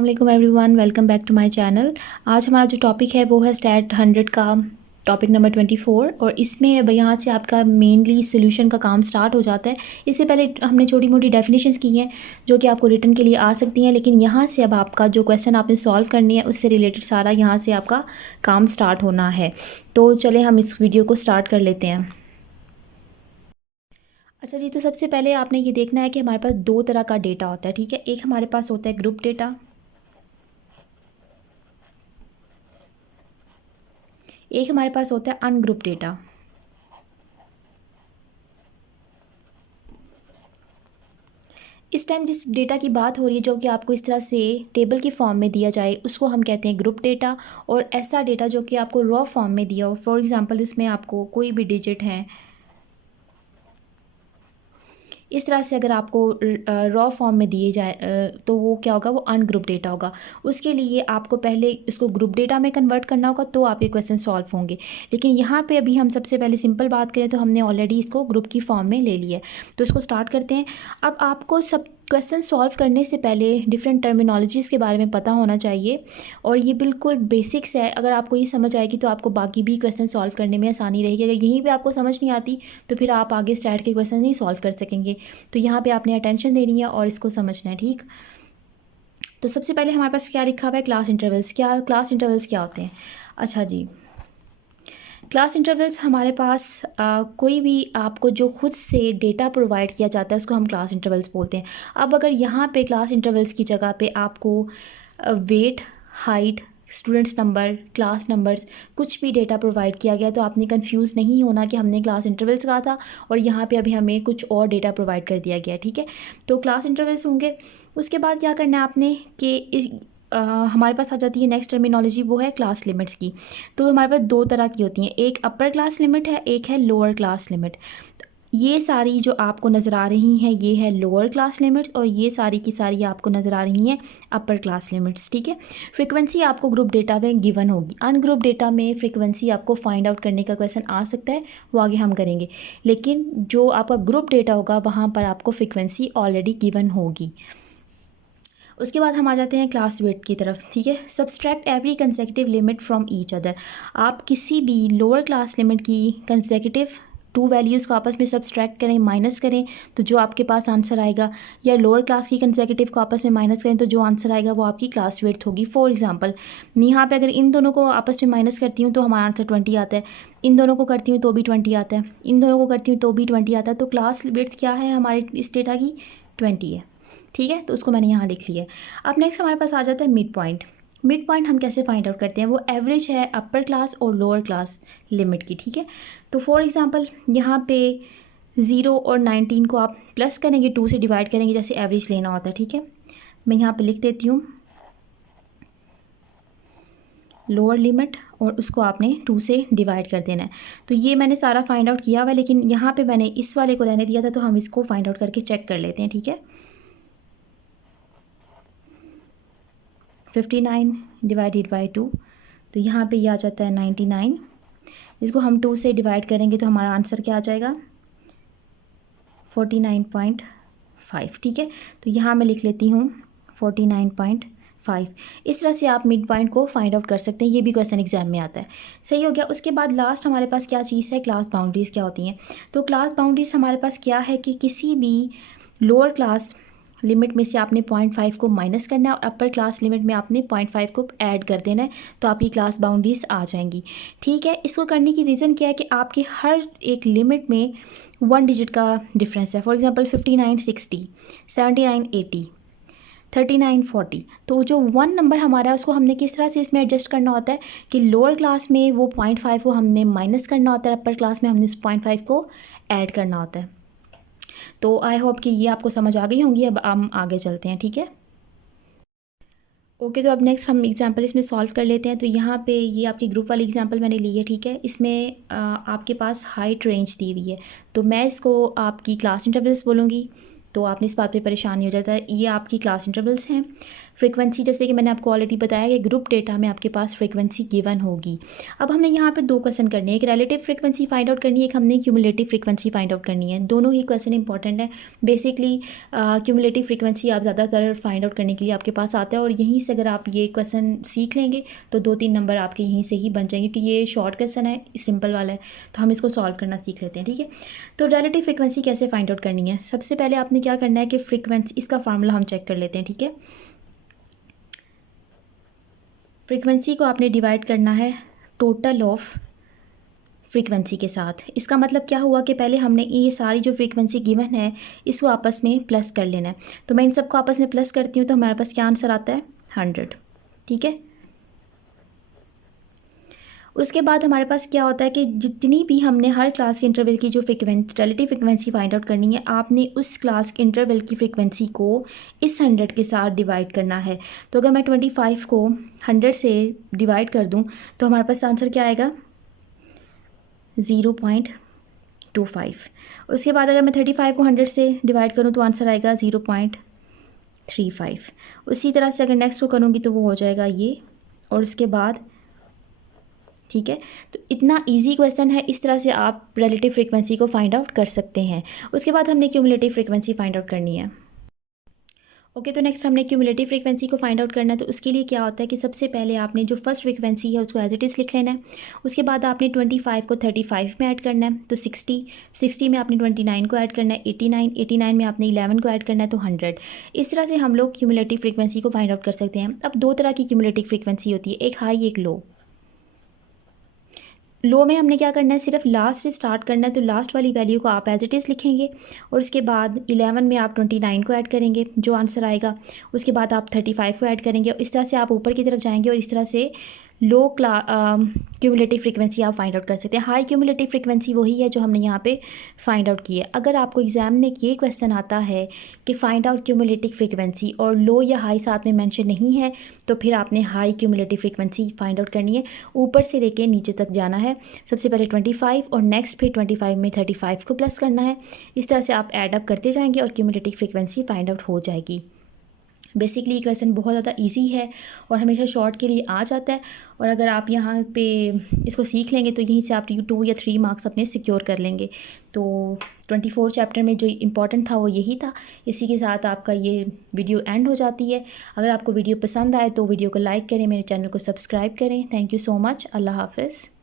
अस्सलाम वालेकुम everyone, welcome back to my channel. आज हमारा जो टॉपिक है वो है स्टैट 100 का टॉपिक नंबर 24 और इसमें अब यहाँ से आपका मेनली सोल्यूशन का काम स्टार्ट हो जाता है। इससे पहले हमने छोटी मोटी डेफिनेशंस की हैं जो कि आपको रिटन के लिए आ सकती हैं, लेकिन यहाँ से अब आपका जो क्वेश्चन आपने सॉल्व करनी है उससे रिलेटेड सारा यहाँ से आपका काम स्टार्ट होना है। तो चले हम इस वीडियो को स्टार्ट कर लेते हैं। अच्छा जी, तो सबसे पहले आपने ये देखना है कि हमारे पास दो तरह का डेटा होता है, ठीक है। एक हमारे पास होता है ग्रुप डेटा, एक हमारे पास होता है अनग्रुप डेटा। इस टाइम जिस डेटा की बात हो रही है जो कि आपको इस तरह से टेबल की फॉर्म में दिया जाए उसको हम कहते हैं ग्रुप डेटा। और ऐसा डेटा जो कि आपको रॉ फॉर्म में दिया हो, फॉर एग्जांपल इसमें आपको कोई भी डिजिट है, इस तरह से अगर आपको रॉ फॉर्म में दिए जाए तो वो क्या होगा, वो अनग्रुप डेटा होगा। उसके लिए आपको पहले इसको ग्रुप डेटा में कन्वर्ट करना होगा तो आपके क्वेश्चन सॉल्व होंगे। लेकिन यहाँ पे अभी हम सबसे पहले सिंपल बात करें तो हमने ऑलरेडी इसको ग्रुप की फॉर्म में ले लिया है, तो इसको स्टार्ट करते हैं। अब आपको सब क्वेश्चन सॉल्व करने से पहले डिफरेंट टर्मिनोलॉजीज़ के बारे में पता होना चाहिए और ये बिल्कुल बेसिक्स है। अगर आपको ये समझ आएगी तो आपको बाकी भी क्वेश्चन सॉल्व करने में आसानी रहेगी। अगर यहीं पे आपको समझ नहीं आती तो फिर आप आगे स्टैट के क्वेश्चन नहीं सॉल्व कर सकेंगे। तो यहाँ पे आपने अटेंशन देनी है और इसको समझना है, ठीक। तो सबसे पहले हमारे पास क्या लिखा हुआ है, क्लास इंटरवल्स। क्लास इंटरवल्स क्या होते हैं? अच्छा जी, क्लास इंटरवल्स हमारे पास कोई भी आपको जो खुद से डेटा प्रोवाइड किया जाता है उसको हम क्लास इंटरवल्स बोलते हैं। अब अगर यहाँ पे क्लास इंटरवल्स की जगह पे आपको weight, height, students number, class numbers कुछ भी डेटा प्रोवाइड किया गया तो आपने कंफ्यूज नहीं होना कि हमने क्लास इंटरवल्स कहा था और यहाँ पे अभी हमें कुछ और डेटा प्रोवाइड कर दिया गया, ठीक है। तो क्लास इंटरवल्स होंगे। उसके बाद क्या करना है आपने कि हमारे पास आ जाती है नेक्स्ट टर्मिनोलॉजी, वो है क्लास लिमिट्स की। तो हमारे पास दो तरह की होती हैं, एक अपर क्लास लिमिट है, एक है लोअर क्लास लिमिट। ये सारी जो आपको नज़र आ रही हैं ये है लोअर क्लास लिमिट्स और ये सारी की सारी आपको नज़र आ रही हैं अपर क्लास लिमिट्स, ठीक है। फ्रीक्वेंसी आपको ग्रुप डेटा में गिवन होगी। अनग्रुप डेटा में फ्रीक्वेंसी आपको फाइंड आउट करने का क्वेश्चन आ सकता है, वो आगे हम करेंगे। लेकिन जो आपका ग्रुप डेटा होगा वहाँ पर आपको फ्रीक्वेंसी ऑलरेडी गिवन होगी। उसके बाद हम आ जाते हैं क्लास वेट की तरफ, ठीक है। Subtract every consecutive limit from each other. आप किसी भी लोअर क्लास लिमिट की कंसेक्यूटिव टू वैल्यूज़ को आपस में सब्सट्रैक्ट करें, माइनस करें, तो जो आपके पास आंसर आएगा, या लोअर क्लास की कंसेक्यूटिव को आपस में माइनस करें तो जो आंसर आएगा वो आपकी क्लास वेट होगी। फॉर एग्जांपल यहाँ पे अगर इन दोनों को आपस में माइनस करती हूँ तो हमारा आंसर 20 आता है, इन दोनों को करती हूँ तो भी 20 आता है, इन दोनों को करती हूँ तो भी 20 आता है। तो क्लास वेट क्या है हमारे इस डेटा की? 20 है, ठीक है। तो उसको मैंने यहाँ लिख लिया है। अब नेक्स्ट हमारे पास आ जाता है मिड पॉइंट। मिड पॉइंट हम कैसे फाइंड आउट करते हैं? वो एवरेज है अपर क्लास और लोअर क्लास लिमिट की, ठीक है। तो फॉर एग्जांपल यहाँ पे 0 और 19 को आप प्लस करेंगे, 2 से डिवाइड करेंगे जैसे एवरेज लेना होता है, ठीक है। मैं यहाँ पे लिख देती हूँ लोअर लिमिट और उसको आपने 2 से डिवाइड कर देना है। तो ये मैंने सारा फाइंड आउट किया हुआ है, लेकिन यहाँ पे मैंने इस वाले को रहने दिया था तो हम इसको फाइंड आउट करके चेक कर लेते हैं, ठीक है। 59 डिवाइडेड बाई 2, तो यहाँ पे ये आ जाता है 99। इसको हम 2 से डिवाइड करेंगे तो हमारा आंसर क्या आ जाएगा? 49.5, ठीक है। तो यहाँ मैं लिख लेती हूँ 49.5। इस तरह से आप मिड पॉइंट को फाइंड आउट कर सकते हैं। ये भी क्वेश्चन एग्जाम में आता है, सही हो गया। उसके बाद लास्ट हमारे पास क्या चीज़ है? क्लास बाउंड्रीज़ क्या होती हैं? तो क्लास बाउंड्रीज़ हमारे पास क्या है कि किसी भी लोअर क्लास लिमिट में से आपने 0.5 को माइनस करना है और अपर क्लास लिमिट में आपने 0.5 को ऐड कर देना है, तो आपकी क्लास बाउंड्रीज आ जाएंगी, ठीक है। इसको करने की रीज़न क्या है कि आपके हर एक लिमिट में 1 डिजिट का डिफरेंस है। For example 59 60, 79 80, 39 40। तो जो 1 नंबर हमारा है उसको हमने किस तरह से इसमें एडजस्ट करना होता है कि लोअर क्लास में वो 0.5 को हमने माइनस करना होता है, अपर क्लास में हमने उस 0.5 को ऐड करना होता है। तो आई होप कि ये आपको समझ आ गई होंगी। अब हम आगे चलते हैं, ठीक है। ओके, तो अब नेक्स्ट हम एग्जांपल इसमें सॉल्व कर लेते हैं। तो यहाँ पे ये आपकी ग्रुप वाली एग्जांपल मैंने ली है, ठीक है। इसमें आपके पास हाइट रेंज दी हुई है, तो मैं इसको आपकी क्लास इंटरवल्स बोलूँगी, तो आपने इस बात पे परेशान नहीं हो जाता है। ये आपकी क्लास इंटरवल्स हैं। फ्रीक्वेंसी जैसे कि मैंने आपको ऑलरेडी बताया कि ग्रुप डेटा में आपके पास फ्रीक्वेंसी गिवन होगी। अब हमने यहाँ पे 2 क्वेश्चन करने हैं, एक रिलेटिव फ्रीक्वेंसी फाइंड आउट करनी है, एक हमने क्यूमुलेटिव फ्रीक्वेंसी फाइंड आउट करनी है। दोनों ही क्वेश्चन इंपॉर्टेंट है। बेसिकली क्यूमुलेटिव फ्रीक्वेंसी आप ज़्यादातर फाइंड आउट करने के लिए आपके पास आता है, और यहीं से अगर आप ये क्वेश्चन सीख लेंगे तो 2-3 नंबर आपके यहीं से ही बन जाएंगे, क्योंकि ये शॉर्ट क्वेश्चन है, सिंपल वाला है, तो हम इसको सॉल्व करना सीख लेते हैं। ठीक है, तो रिलेटिव फ्रीक्वेंसी कैसे फाइंड आउट करनी है? सबसे पहले आपने क्या करना है कि फ्रीक्वेंसी, इसका फार्मूला हम चेक कर लेते हैं। ठीक है, फ्रीक्वेंसी को आपने डिवाइड करना है टोटल ऑफ फ्रीक्वेंसी के साथ। इसका मतलब क्या हुआ कि पहले हमने ये सारी जो फ्रीक्वेंसी गिवन है इसको आपस में प्लस कर लेना है। तो मैं इन सबको आपस में प्लस करती हूँ तो हमारे पास क्या आंसर आता है? 100। ठीक है, उसके बाद हमारे पास क्या होता है कि जितनी भी हमने हर क्लास के इंटरवल की जो रिलेटिव फ्रीक्वेंसी फाइंड आउट करनी है, आपने उस क्लास के इंटरवल की फ्रीक्वेंसी को इस 100 के साथ डिवाइड करना है। तो अगर मैं 25 को 100 से डिवाइड कर दूं तो हमारे पास आंसर क्या आएगा? 0.25। उसके बाद अगर मैं 35 को 100 से डिवाइड करूँ तो आंसर आएगा 0.35। उसी तरह से अगर नेक्स्ट को करूँगी तो वो हो जाएगा ये, और उसके बाद ठीक है। तो इतना इजी क्वेश्चन है, इस तरह से आप रिलेटिव फ्रीक्वेंसी को फाइंड आउट कर सकते हैं। उसके बाद हमने क्यूमुलेटिव फ्रीक्वेंसी फाइंड आउट करनी है। ओके, तो नेक्स्ट हमने क्यूमुलेटिव फ्रीक्वेंसी को फाइंड आउट करना है। तो उसके लिए क्या होता है कि सबसे पहले आपने जो फर्स्ट फ्रीक्वेंसी है उसको एज इट इज़ लिख लेना है। उसके बाद आपने 25 को 35 में ऐड करना है तो 60 में आपने 29 को ऐड करना है, 89 में आपने 11 को ऐड करना है तो 100। इस तरह से हम लोग क्यूमुलेटिव फ्रीक्वेंसी को फाइंड आउट कर सकते हैं। अब 2 तरह की क्यूमुलेटिव फ्रीक्वेंसी होती है, एक हाई एक लो। लो में हमने क्या करना है, सिर्फ लास्ट से स्टार्ट करना है, तो लास्ट वाली वैल्यू को आप एज इट इज़ लिखेंगे, और उसके बाद 11 में आप 29 को ऐड करेंगे जो आंसर आएगा। उसके बाद आप 35 को ऐड करेंगे, और इस तरह से आप ऊपर की तरफ जाएंगे, और इस तरह से लो क्यूमुलेटिव फ्रीक्वेंसी आप फाइंड आउट कर सकते हैं। हाई क्यूमुलेटिव फ्रीक्वेंसी वही है जो हमने यहाँ पे फाइंड आउट की है। अगर आपको एग्जाम में ये क्वेश्चन आता है कि फाइंड आउट क्यूमुलेटिव फ्रीक्वेंसी और लो या हाई साथ में मेंशन नहीं है, तो फिर आपने high cumulative frequency find out करनी है। ऊपर से लेके नीचे तक जाना है, सबसे पहले 25 और नेक्स्ट फिर 25 में 35 को प्लस करना है। इस तरह से आप ऐड अप करते जाएंगे और क्यूमुलेटिव फ्रीक्वेंसी फाइंड आउट हो जाएगी। बेसिकली ये क्वेश्चन बहुत ज़्यादा इजी है और हमेशा शॉर्ट के लिए आ जाता है, और अगर आप यहाँ पे इसको सीख लेंगे तो यहीं से आप 2 या 3 मार्क्स अपने सिक्योर कर लेंगे। तो 24 चैप्टर में जो इम्पॉर्टेंट था वो यही था। इसी के साथ आपका ये वीडियो एंड हो जाती है। अगर आपको वीडियो पसंद आए तो वीडियो को लाइक करें, मेरे चैनल को सब्सक्राइब करें। Thank you so much. अल्लाह हाफ़िज़।